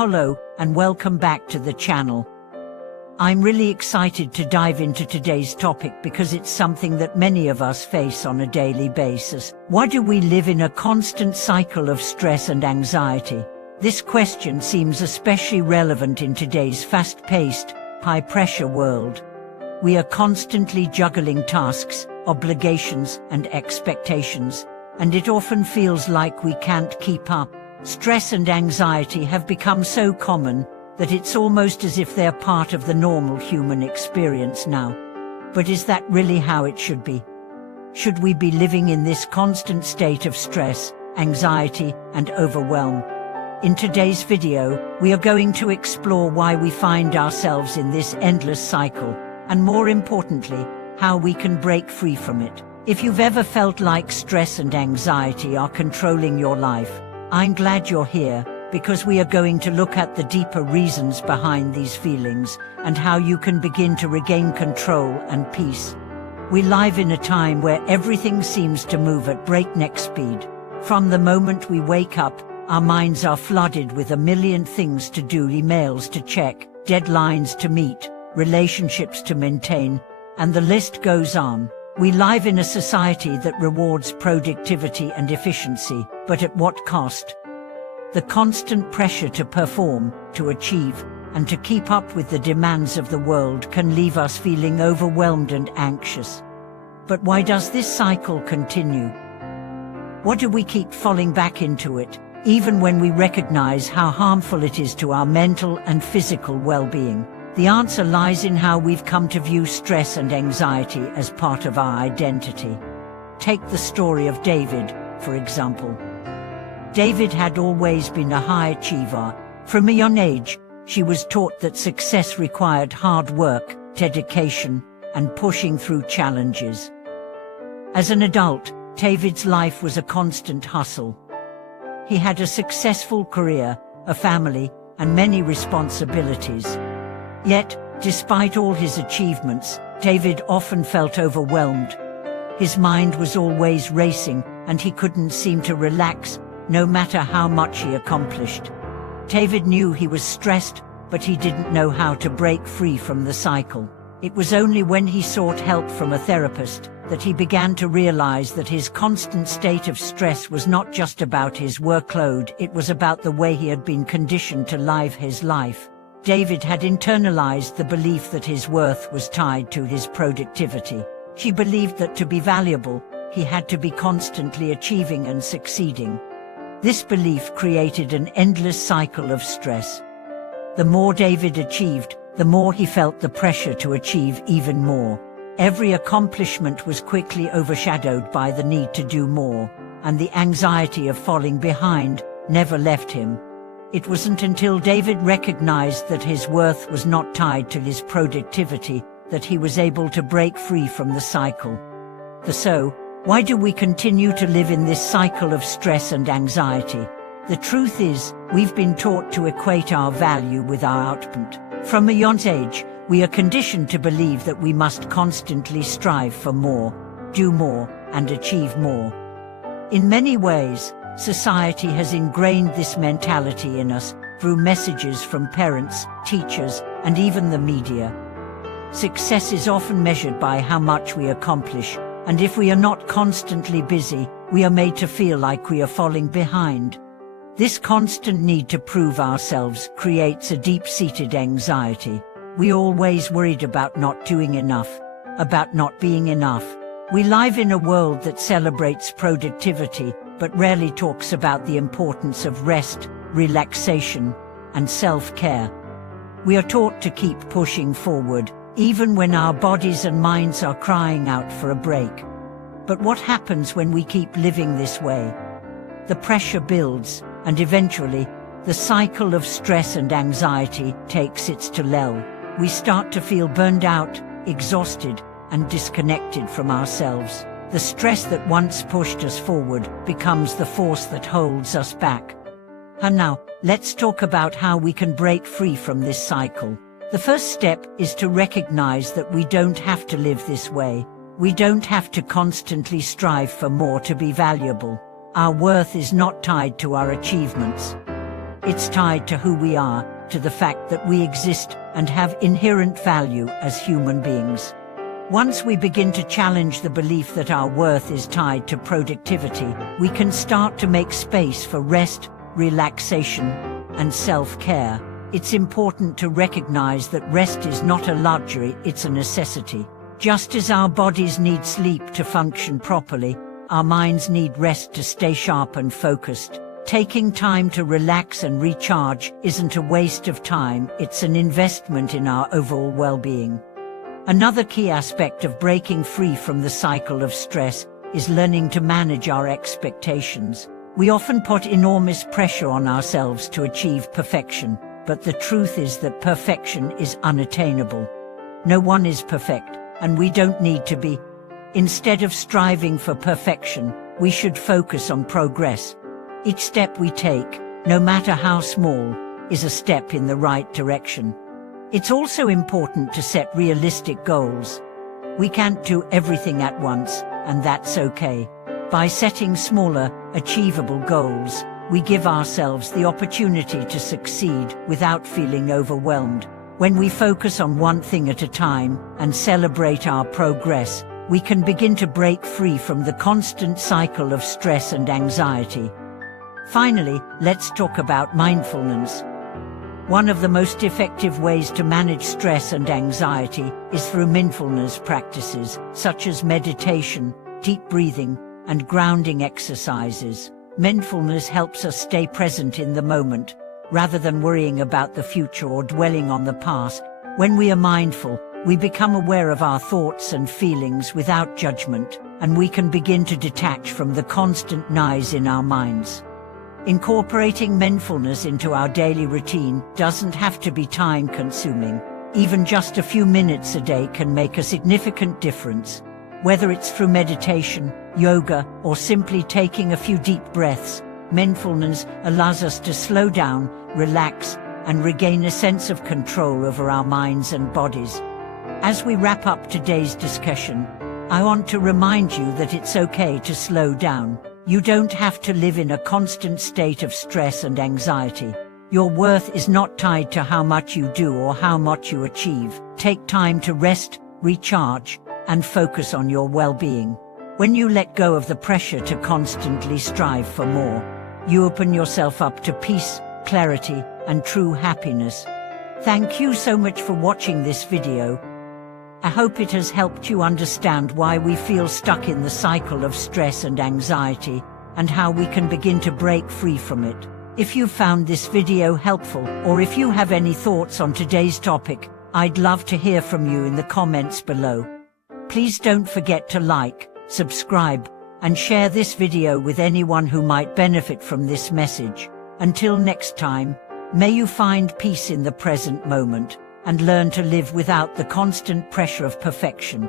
Hello, and welcome back to the channel. I'm really excited to dive into today's topic because it's something that many of us face on a daily basis. Why do we live in a constant cycle of stress and anxiety? This question seems especially relevant in today's fast-paced, high-pressure world. We are constantly juggling tasks, obligations, and expectations, and it often feels like we can't keep up. Stress and anxiety have become so common that it's almost as if they're part of the normal human experience now. But is that really how it should be? Should we be living in this constant state of stress, anxiety, and overwhelm? In today's video, we are going to explore why we find ourselves in this endless cycle, and more importantly, how we can break free from it. If you've ever felt like stress and anxiety are controlling your life, I'm glad you're here, because we are going to look at the deeper reasons behind these feelings and how you can begin to regain control and peace. We live in a time where everything seems to move at breakneck speed. From the moment we wake up, our minds are flooded with a million things to do, emails to check, deadlines to meet, relationships to maintain, and the list goes on. We live in a society that rewards productivity and efficiency, but at what cost? The constant pressure to perform, to achieve, and to keep up with the demands of the world can leave us feeling overwhelmed and anxious. But why does this cycle continue? Why do we keep falling back into it, even when we recognize how harmful it is to our mental and physical well-being? The answer lies in how we've come to view stress and anxiety as part of our identity. Take the story of David, for example. David had always been a high achiever. From a young age, she was taught that success required hard work, dedication, and pushing through challenges. As an adult, David's life was a constant hustle. He had a successful career, a family, and many responsibilities. Yet, despite all his achievements, David often felt overwhelmed. His mind was always racing, and he couldn't seem to relax, no matter how much he accomplished. David knew he was stressed, but he didn't know how to break free from the cycle. It was only when he sought help from a therapist that he began to realize that his constant state of stress was not just about his workload, it was about the way he had been conditioned to live his life. David had internalized the belief that his worth was tied to his productivity. He believed that to be valuable, he had to be constantly achieving and succeeding. This belief created an endless cycle of stress. The more David achieved, the more he felt the pressure to achieve even more. Every accomplishment was quickly overshadowed by the need to do more, and the anxiety of falling behind never left him. It wasn't until David recognized that his worth was not tied to his productivity that he was able to break free from the cycle. So, why do we continue to live in this cycle of stress and anxiety? The truth is, we've been taught to equate our value with our output. From a young age, we are conditioned to believe that we must constantly strive for more, do more, and achieve more. In many ways, society has ingrained this mentality in us through messages from parents, teachers, and even the media. Success is often measured by how much we accomplish, and if we are not constantly busy, we are made to feel like we are falling behind. This constant need to prove ourselves creates a deep-seated anxiety. We're always worried about not doing enough, about not being enough. We live in a world that celebrates productivity, but rarely talks about the importance of rest, relaxation, and self-care. We are taught to keep pushing forward, even when our bodies and minds are crying out for a break. But what happens when we keep living this way? The pressure builds, and eventually, the cycle of stress and anxiety takes its toll. We start to feel burned out, exhausted, and disconnected from ourselves. The stress that once pushed us forward becomes the force that holds us back. And now, let's talk about how we can break free from this cycle. The first step is to recognize that we don't have to live this way. We don't have to constantly strive for more to be valuable. Our worth is not tied to our achievements. It's tied to who we are, to the fact that we exist and have inherent value as human beings. Once we begin to challenge the belief that our worth is tied to productivity, we can start to make space for rest, relaxation, and self-care. It's important to recognize that rest is not a luxury, it's a necessity. Just as our bodies need sleep to function properly, our minds need rest to stay sharp and focused. Taking time to relax and recharge isn't a waste of time, it's an investment in our overall well-being. Another key aspect of breaking free from the cycle of stress is learning to manage our expectations. We often put enormous pressure on ourselves to achieve perfection, but the truth is that perfection is unattainable. No one is perfect, and we don't need to be. Instead of striving for perfection, we should focus on progress. Each step we take, no matter how small, is a step in the right direction. It's also important to set realistic goals. We can't do everything at once, and that's okay. By setting smaller, achievable goals, we give ourselves the opportunity to succeed without feeling overwhelmed. When we focus on one thing at a time and celebrate our progress, we can begin to break free from the constant cycle of stress and anxiety. Finally, let's talk about mindfulness. One of the most effective ways to manage stress and anxiety is through mindfulness practices, such as meditation, deep breathing, and grounding exercises. Mindfulness helps us stay present in the moment, rather than worrying about the future or dwelling on the past. When we are mindful, we become aware of our thoughts and feelings without judgment, and we can begin to detach from the constant noise in our minds. Incorporating mindfulness into our daily routine doesn't have to be time-consuming. Even just a few minutes a day can make a significant difference. Whether it's through meditation, yoga, or simply taking a few deep breaths, mindfulness allows us to slow down, relax, and regain a sense of control over our minds and bodies. As we wrap up today's discussion, I want to remind you that it's okay to slow down. You don't have to live in a constant state of stress and anxiety. Your worth is not tied to how much you do or how much you achieve. Take time to rest, recharge, and focus on your well-being. When you let go of the pressure to constantly strive for more, you open yourself up to peace, clarity, and true happiness. Thank you so much for watching this video. I hope it has helped you understand why we feel stuck in the cycle of stress and anxiety, and how we can begin to break free from it. If you found this video helpful, or if you have any thoughts on today's topic, I'd love to hear from you in the comments below. Please don't forget to like, subscribe, and share this video with anyone who might benefit from this message. Until next time, may you find peace in the present moment, and learn to live without the constant pressure of perfection.